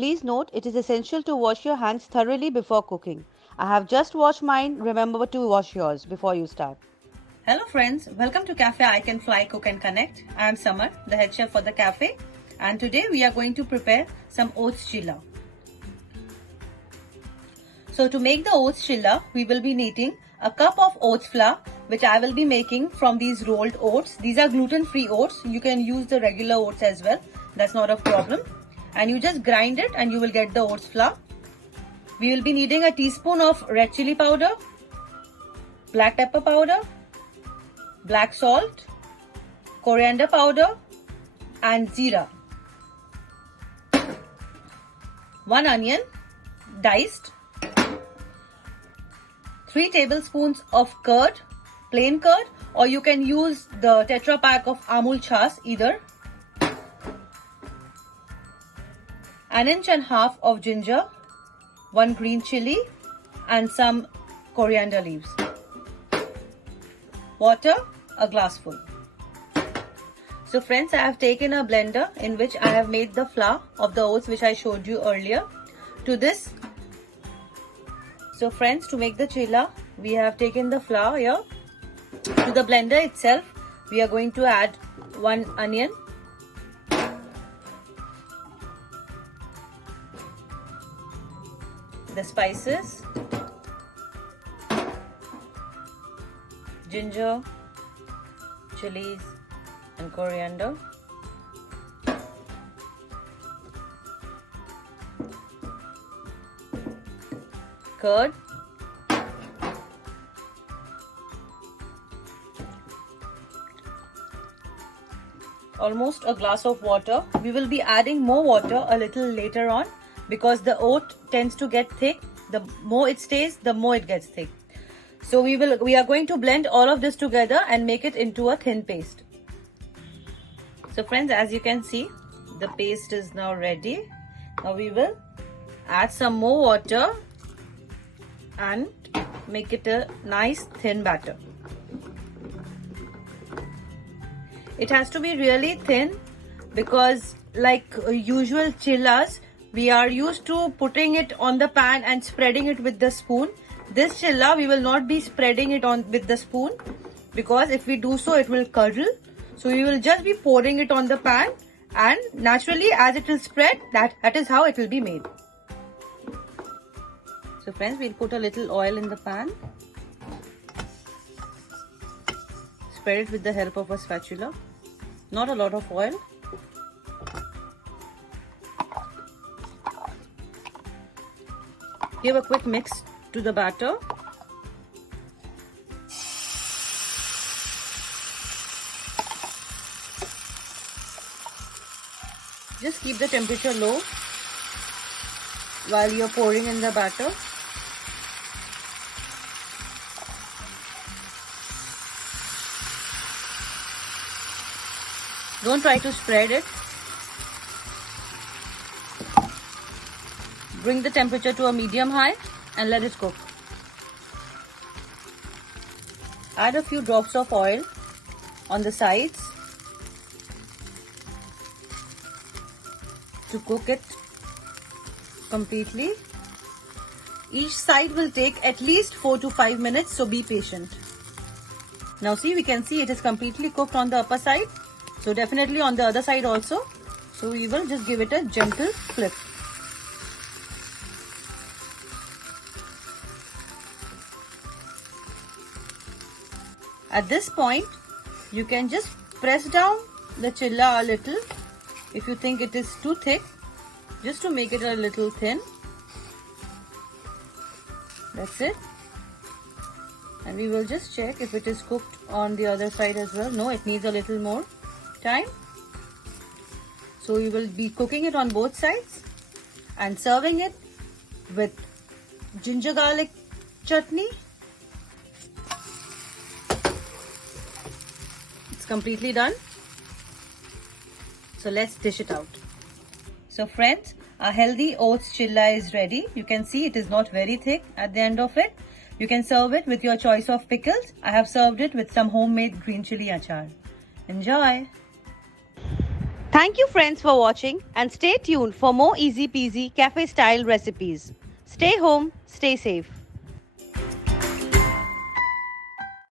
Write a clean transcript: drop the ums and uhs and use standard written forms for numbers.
Please note, it is essential to wash your hands thoroughly before cooking. I have just washed mine. Remember to wash yours before you start. Hello friends, welcome to Cafe I Can Fly Cook and Connect. I am Samar, the head chef for the cafe, and today we are going to prepare some oats chilla. So to make the oats chilla, we will be needing a cup of oats flour, which I will be making from these rolled oats. These are gluten-free oats. You can use the regular oats as well. That's not a problem. And you just grind it and you will get the oats flour. We will be needing a teaspoon of red chili powder, black pepper powder, black salt, coriander powder and jeera. 1 onion diced, 3 tablespoons of curd, plain curd, or you can use the Tetra pack of Amul Chas either. 1.5 inches of ginger, 1 green chili and some coriander leaves. Water, a glassful. So friends, I have taken a blender in which I have made the flour of the oats which I showed you earlier. To this, so friends, to make the chilla, we have taken the flour here. To the blender itself, we are going to add 1 onion, the spices, ginger, chilies and coriander, curd, almost a glass of water. We will be adding more water a little later on because the oat tends to get thick. The more it stays, the more it gets thick. So we are going to blend all of this together and make it into a thin paste. So friends, as you can see, the paste is now ready. Now we will add some more water and make it a nice thin batter. It has to be really thin because like usual chillas, we are used to putting it on the pan and spreading it with the spoon. This chilla, we will not be spreading it on with the spoon because if we do so, it will curdle. So we will just be pouring it on the pan and naturally as it will spread, that is how it will be made. So friends, we'll put a little oil in the pan. Spread it with the help of a spatula. Not a lot of oil. Give a quick mix to the batter. Just keep the temperature low while you're pouring in the batter. Don't try to spread it. Bring the temperature to a medium high and let it cook. Add a few drops of oil on the sides to cook it completely. Each side will take at least 4 to 5 minutes, so be patient. Now see, we can see it is completely cooked on the upper side. So definitely on the other side also. So we will just give it a gentle flip. At this point, you can just press down the chilla a little if you think it is too thick, just to make it a little thin. That's it. And we will just check if it is cooked on the other side as well. No, it needs a little more time. So we will be cooking it on both sides and serving it with ginger garlic chutney. It's completely done. So let's dish it out. So friends, our healthy oats chilla is ready. You can see it is not very thick at the end of it. You can serve it with your choice of pickles. I have served it with some homemade green chili achar. Enjoy! Thank you friends for watching and stay tuned for more easy peasy cafe style recipes. Stay home, stay safe.